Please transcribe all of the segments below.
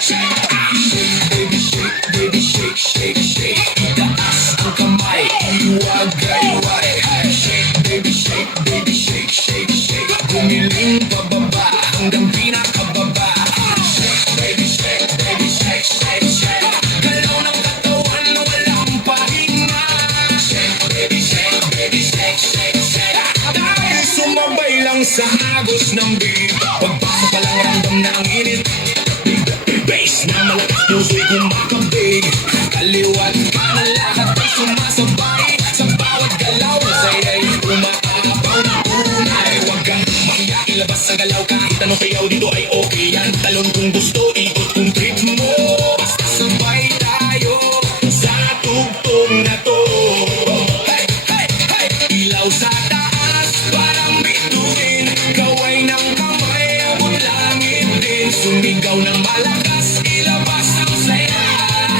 Baby shake, baby shake, shake, shake. Itaas ang kamay, iwagay-way. Shake, baby shake, baby shake, shake, shake. Gumiling pababa hanggang pinakababa. Shake, baby shake, baby shake, shake, shake. Galaw ng katawan na walang pahinga. Shake, baby shake, baby shake, shake, shake. Dahil sumabay lang sa agos ng beat. Pagpasok pa lang ramdam na ang init. Bass na malakas puso'y kumakabig. Kaliwat kanan lahat ay sumasabay. Sa bawat galaw saya'y umaapaw na tunay. Huwag kang mahiya, ilabas ang galaw. Kahit anong sayaw dito ay okay yan. Talon kung gusto, ikot kung trip mo. Basta sabay tayo sa tugtog na to. Hey, hey, hey! Ilaw sa taas, parang bituin. Gaway ng kamay, abot langit din. Sumigaw ng malakas, ilabas ang saya.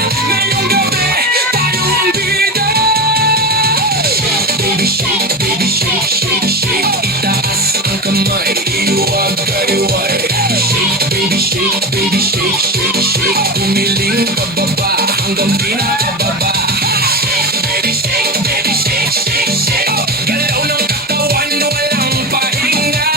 Ngayong gabi, tayo ang bida. Baby shake, baby shake, shake, shake. Itaas ang kamay, iwag-kariway. Shake, baby shake, baby shake, shake, shake. Gumiling pababa hanggang pinakababa. Shake, baby shake, baby shake, shake, shake. Galaw ng katawan na walang pahinga.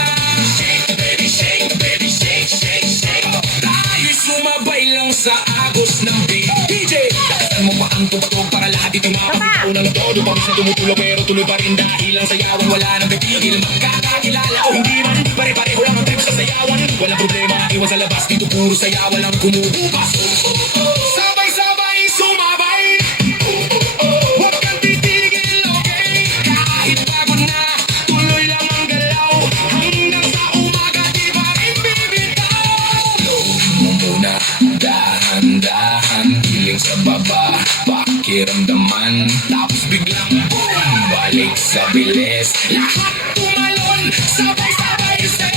Shake, baby shake, baby shake, shake, shake. Tayo sumabay lang sa agos ng beat. DJ, tasan mo pa ang tugtog para lahat ito'y mapagkakaw ng todo. Pawis na tumutulog pero tuloy pa rin dahil ang sayawan wala nang pipigil. Magkakakilala o hindi man, pare-pareho lang ang trip sa sayawan. Walang problema, iwan sa labas, dito puro sayawan lang kumubukas. Sabay-sabay sumabay. Huwag kang titigil, okay? Kahit pagod na, tuloy lang ang galaw. Hanggang sa umaga, di pa rin bibitaw. Mo muna, dahan-dahan, hiling sa baba, pakiramdaman. Tapos biglang boom, balik sa bilis. Lahat tumalon, sabay-sabay say.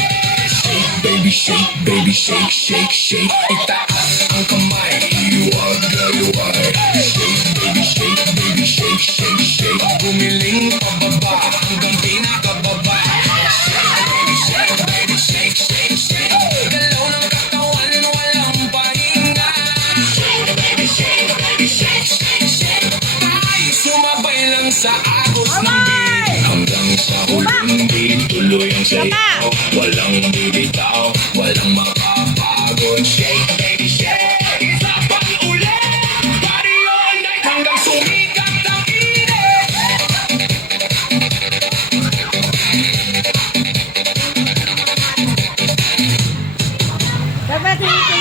Shake, baby shake, baby shake, shake, shake. Itaas ang kamay, iwag-galiway. Shake, baby shake, baby shake, shake, shake. Gumiling pababa hanggang pinakababa. Shake, baby shake, baby shake, shake, shake. Galaw ng katawan, walang pahinga. Shake, baby shake, baby shake, shake, shake. Tayo sumabay lang sa agos ng beat. Hanggang sa huling beat, tuloy ang sayaw. Walang bibitaw, walang makapagod. Shake, baby shake. Isa pang ulit. Party all night hanggang sumikat ang init. Dapat hindi